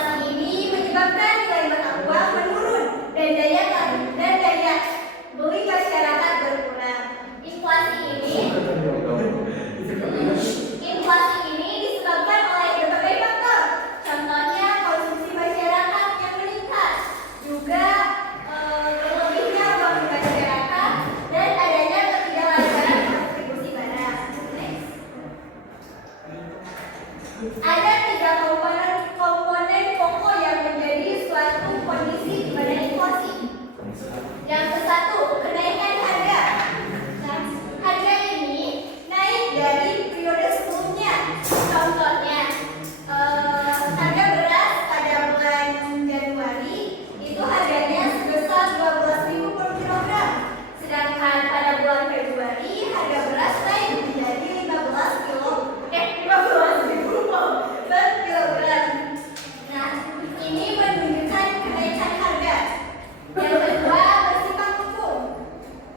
Inflasi ini menyebabkan nilai mata uang menurun dan daya beli masyarakat berkurang. Inflasi ini disebabkan oleh berbagai faktor. Contohnya konsumsi masyarakat yang meningkat, juga berlebihnya uang di masyarakat dan adanya ketidaklancaran distribusi barang. Ada 3 komponen pokok yang menjadi suatu kondisi di mana inflasi. Yang ke-1, kenaikan harga. Nah, harga ini naik dari periode sebelumnya. Contohnya, harga beras pada bulan Januari itu harganya sebesar 12.000 per kilogram. Sedangkan pada bulan Februari harga beras naik menjadi 15.000 per kilogram. Nah, ini menunjukkan kenaikan harga. Yang kedua, bersifat umum.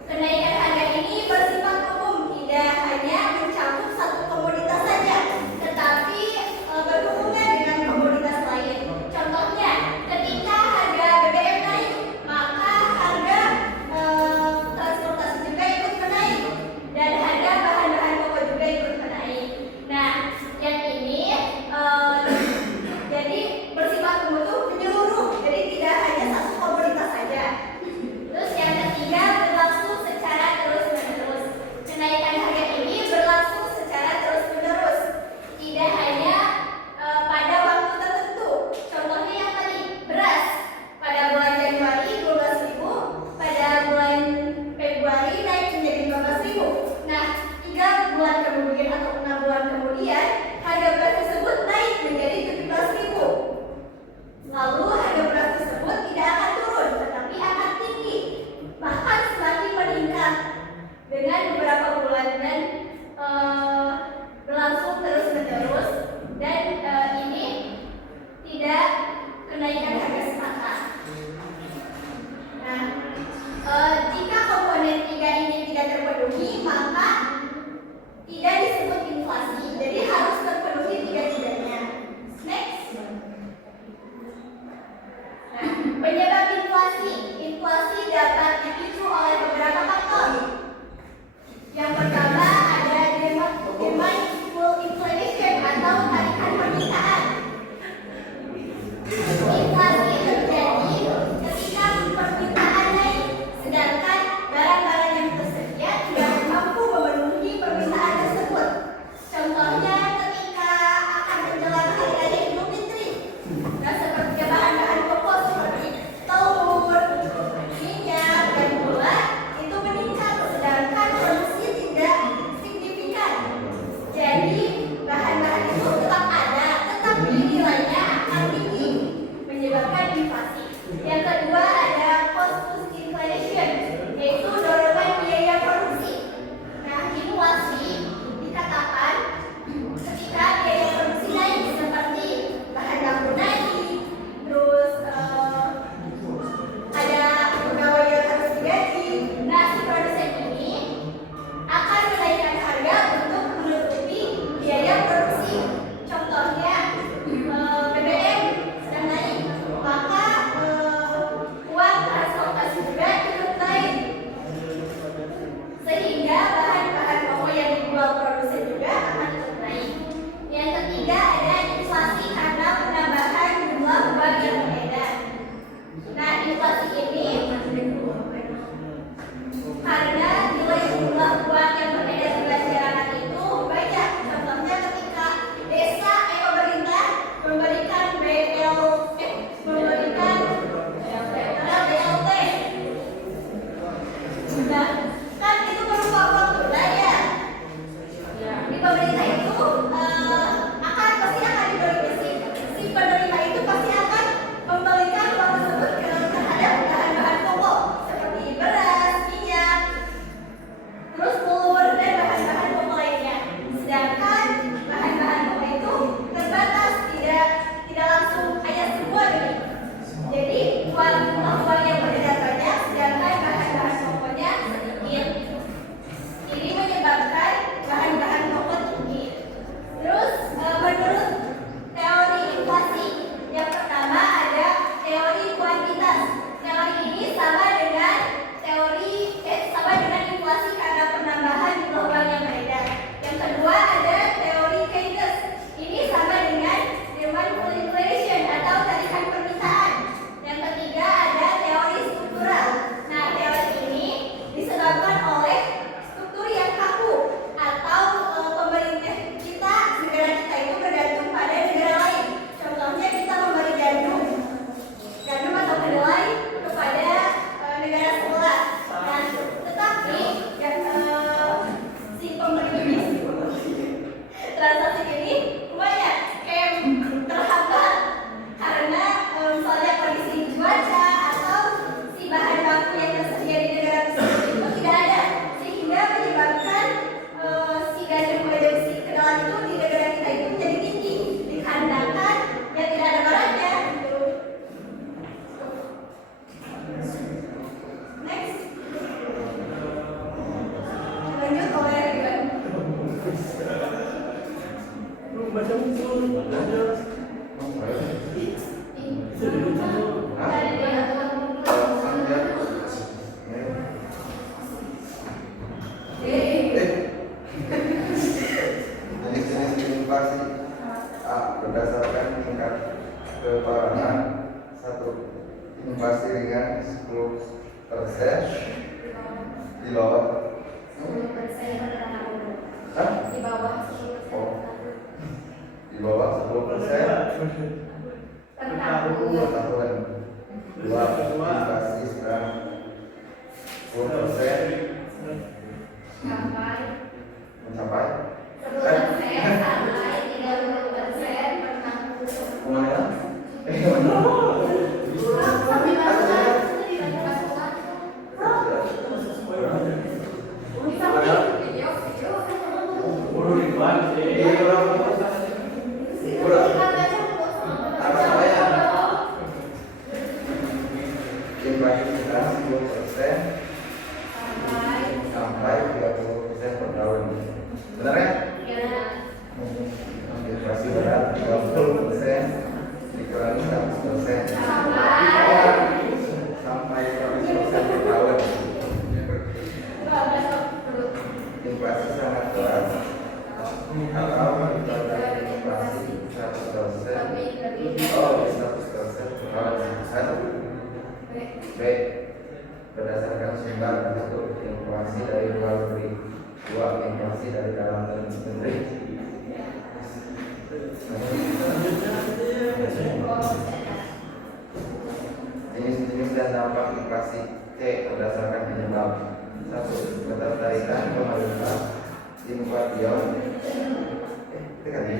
Kenaikan harga ini bersifat umum, tidak hanya mencakup satu komoditas saja, tetapi berhubungan dengan komoditas lain. Contohnya, ketika harga BBM naik, maka harga transportasi juga ikut naik dan harga bahan-bahan pokok juga ikut naik. Nah, yang ini jadi bersifat umum itu menyeluruh, jadi tidak hanya satu komoditas saja. Terus yang ketiga, berlangsung secara terus-menerus. Kenaikan harga ini berlangsung secara terus-menerus, tidak hanya pada waktu tertentu. Contohnya yang tadi, beras pada bulan Januari 12.000, pada bulan Februari naik menjadi 15.000. Nah, 3 bulan kemudian atau 6 bulan kemudian harga beras tersebut naik menjadi 17.000. Lalu harga beras tersebut tidak akan turun, tetapi akan tinggi, bahkan semakin meningkat dengan beberapa bulan dan berlangsung terus-menerus. Dan ini tidak kenaikan harga semata. Nah, jika komponen 3 ini tidak terpenuhi, maka tidak disebut inflasi. Jadi harus terpenuhi 3-tiganya. Next. Nah, penyebab inflasi. Inflasi dapat dipicu oleh beberapa faktor. Yang pertama ada demand pull inflation atau tarikan permintaan. Inflasi terjadi ketika permintaan naik, sedangkan barang-barang yang tersedia tidak mampu memenuhi permintaan tersebut. Contohnya ketika akan menjelang hari raya Idul Fitri. Nah, seperti bahan-bahan pokok seperti telur, minyak, inflasi ringan 10% di bawah 10% per tahun. Hah? Di bawah 10% Oh. Di bawah 10% per per tahun. tahun. Dua, inflasi sekarang 10% Sampai mencapai 10% sampai 30% per tahun. mana? Sampai masukan, masukan. Video. Inflasi sekarang 10% sampai 30% per tahun. Benar kan? Inflasi berat 30% dikurangi 100% sampai 100% per tahun. Inflasi sangat berat atau inflasi 100% oh 100% per tahun. Satu. B. Berdasarkan sumber. Satu, inflasi dari luar negeri. Dua, inflasi dari dalam negeri. Jenis-jenis dan dampak inflasi. C. Berdasarkan penyebab. Satu, ketertarikan pemerintah inflation karena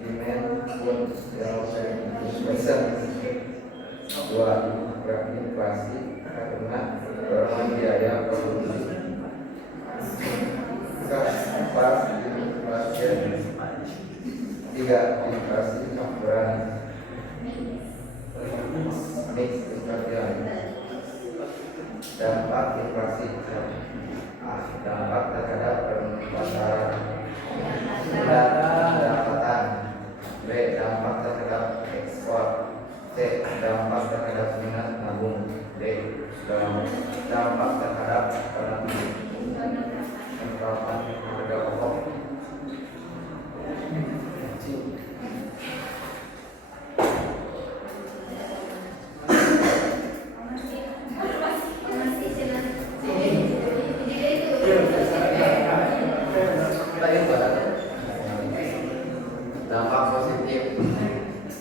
demand pun yang dua, inflasi karena dorongan biaya produksi. Empat, inflasi. Tiga, inflasi faktoran. Mix inflation. Dampak inflasi. Dampak terhadap pasaran. Pendapatan. B. Dampak terhadap ekspor. C. Dampak terhadap minat nabung. D. Dampak terhadap penerapan harga pokok. Dampak positif.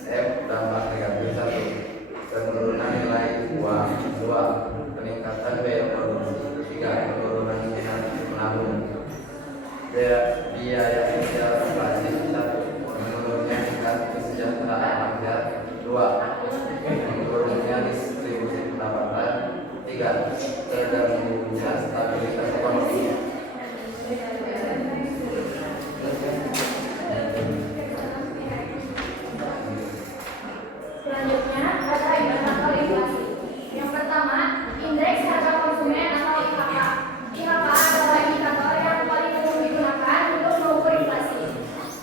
F. Dampak negatif. 1. Penurunan nilai uang. 2. Peningkatan biaya produksi. 3. Penurunan minat menabung. Biaya sosial inflasi. 1. Menurunnya tingkat kesejahteraan rakyat. 2. Menurunnya distribusi pendapatan. 3. Terganggunya stabilitas ekonomi. Selanjutnya ada indikator inflasi. Yang pertama, indeks harga konsumen atau IHK. IHK adalah indikator yang paling umum digunakan untuk mengukur inflasi.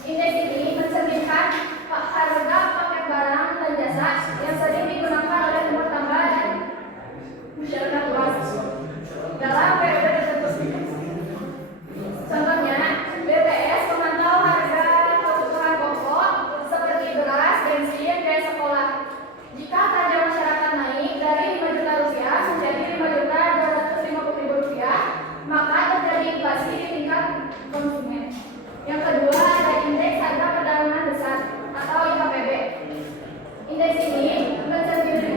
Indeks ini mencerminkan harga paket barang dan jasa yang sering digunakan oleh rumah tangga dan masyarakat luas dalam periode tertentu. Contohnya, BPS memantau harga kebutuhan pokok seperti beras, bensin, dan sekolah. Jika harga masyarakat naik dari 5 juta rupiah menjadi 5 juta 250 ribu rupiah, maka terjadi inflasi di tingkat konsumen. Yang kedua ada indeks harga perdagangan besar atau IHPB. Indeks ini mencerminkan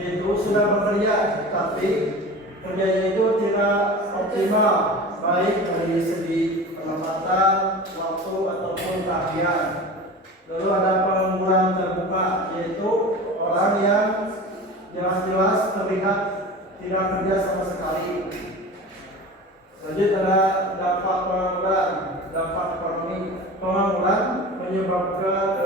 yaitu sudah bekerja, tapi kerjanya itu tidak optimal, baik dari segi pendapatan, waktu ataupun keahlian. Lalu ada pengangguran terbuka, yaitu orang yang jelas-jelas terlihat tidak kerja sama sekali. Lanjut ada dampak pengangguran, dampak ekonomi. Pengangguran menyebabkan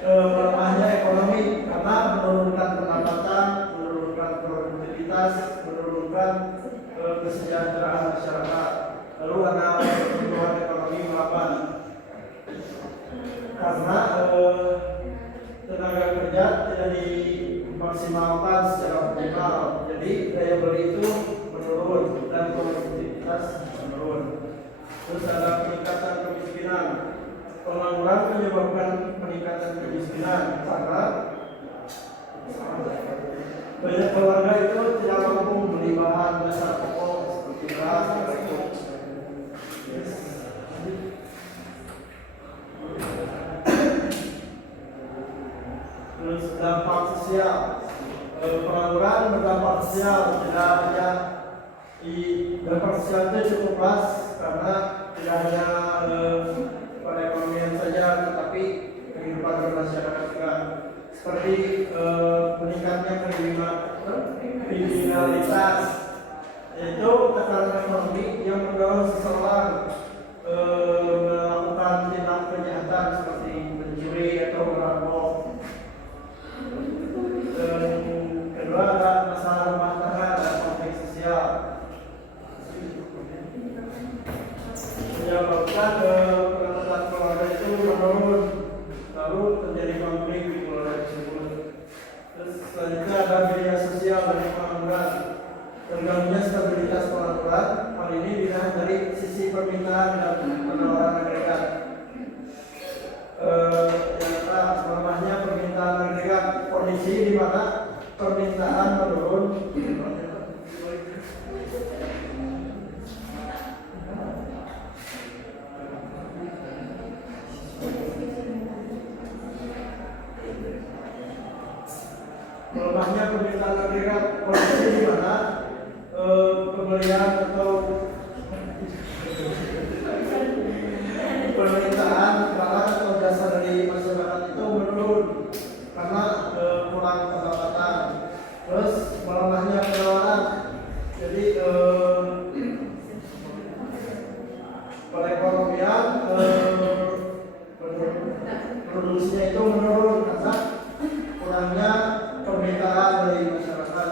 melemahnya ekonomi karena menurunkan pendapatan, menurunkan produktivitas, menurunkan kesejahteraan masyarakat. Lalu ada pertumbuhan ekonomi melambat karena tenaga kerja tidak dimaksimalkan secara optimal, jadi daya beli itu menurun dan produktivitas menurun. Terus ada peningkatan kemiskinan. Pengangguran menyebabkan peningkatan kemiskinan karena banyak keluarga itu tidak mampu membeli bahan dasar pokok seperti beras, tepung. Terus dampak sosial. Pengangguran berdampak sosial, tidak hanya di dampak sosial itu cukup luas karena tidak hanya perekonomian saja, tetapi kehidupan bermasyarakat juga, seperti meningkatnya kriminalitas, yaitu tekanan ekonomi yang mendorong seseorang melakukan tindak kejahatan seperti mencuri atau merampok. Dan kedua ada masalah rumah tangga dan konflik sosial, menyebabkan pendapatan keluarga itu menurun, lalu terjadi konflik di keluarga tersebut. Terus selanjutnya ada media sosial dan pengangguran. Terganggunya stabilitas pengangguran, hal ini dilihat dari sisi permintaan dan penawaran agregat. Ternyata melemahnya permintaan agregat, kondisi di mana permintaan menurun. Melemahnya permintaan agregat, kondisi di mana pembelian atau permintaan barang atau jasa dari masyarakat itu menurun karena kurang pendapatan. Terus melemahnya penawaran, jadi perekonomian produksinya itu menurun karena kurangnya permintaan dari masyarakat.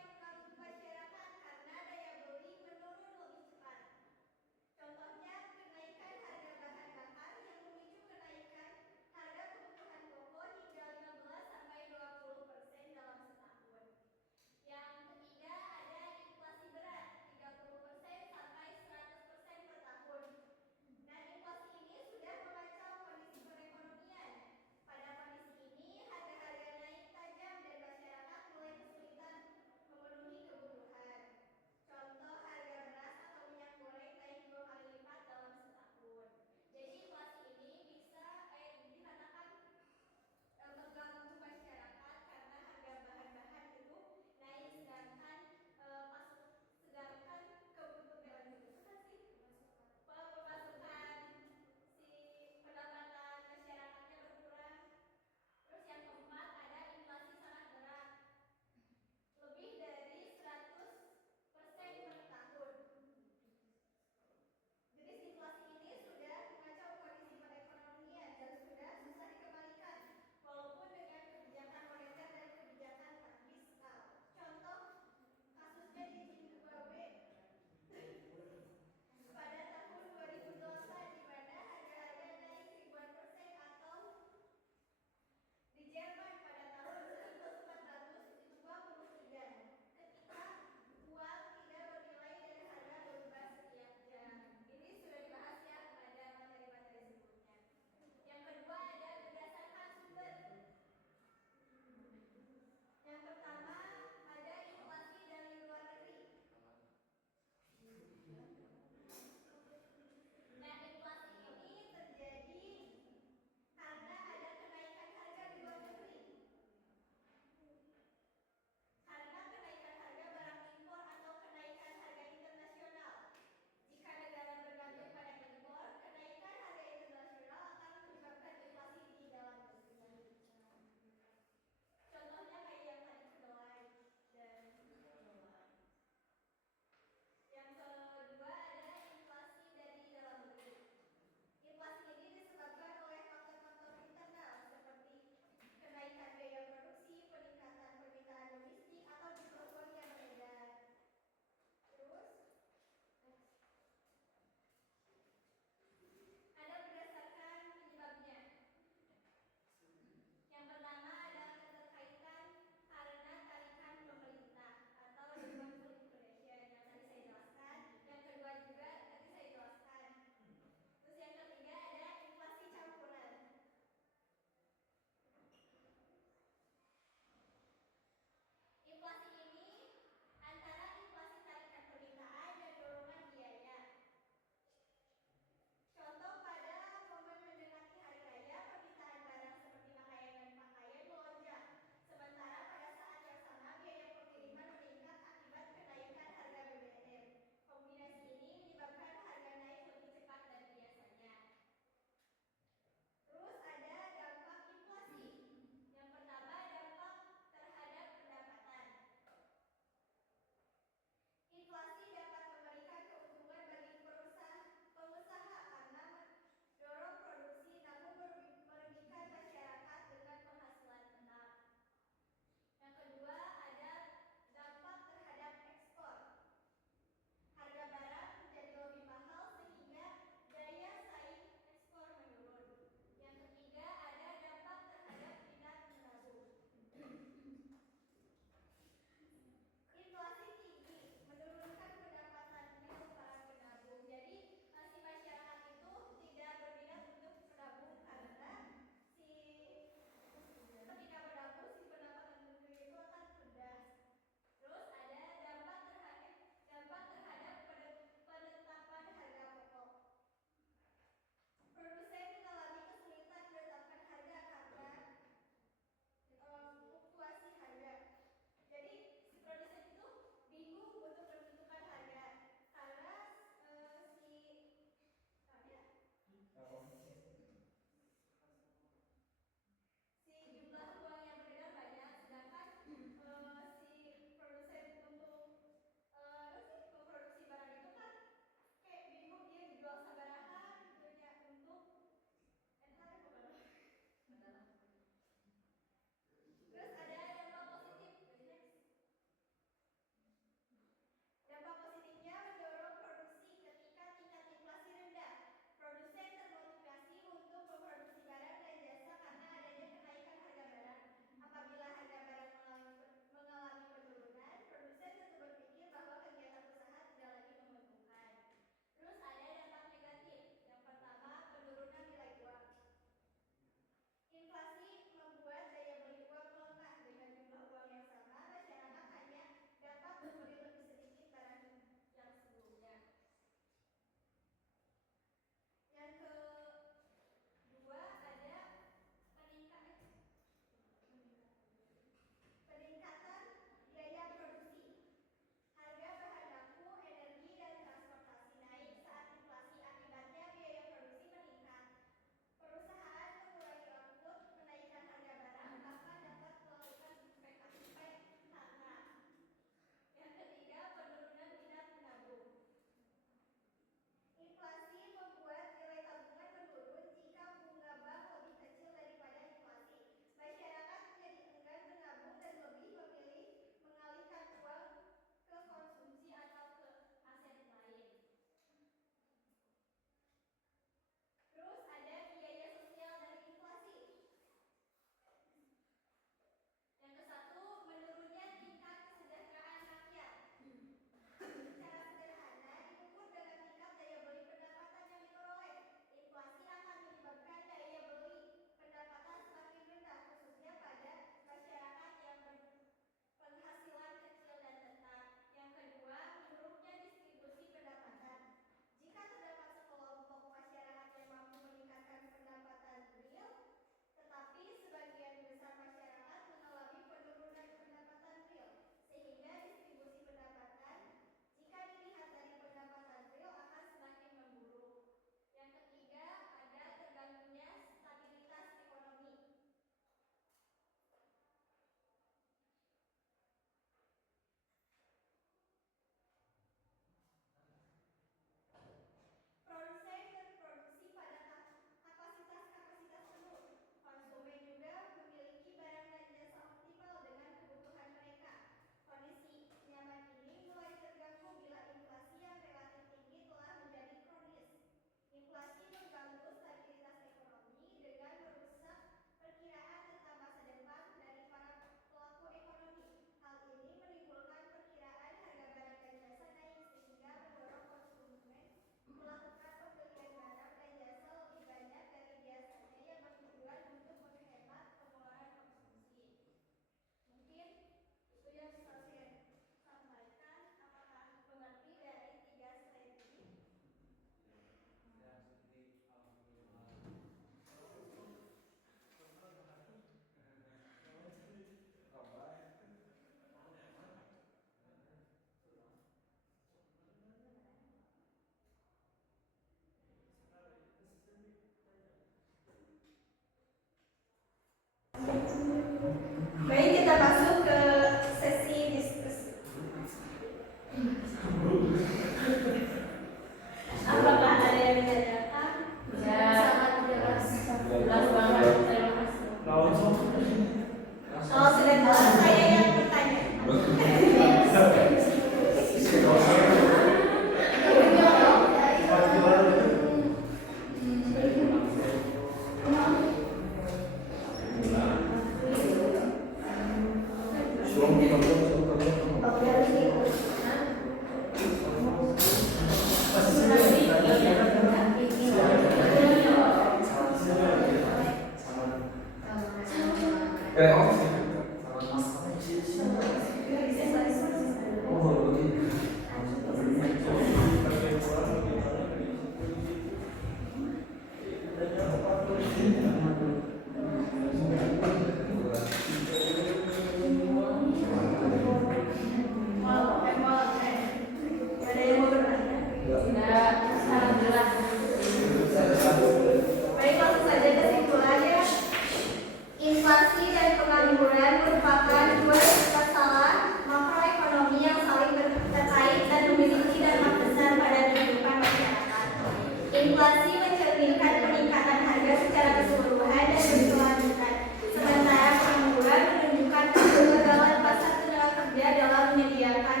Inflasi mencerminkan peningkatan harga secara keseluruhan dan berkelanjutan, sementara pengangguran menunjukkan kegagalan pasar tenaga kerja dalam menyediakan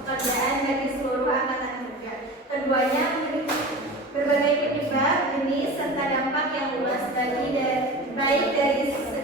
pekerjaan bagi seluruh angkatan kerja. Keduanya memiliki berbagai penyebab, jenis, serta dampak yang luas baik dari segi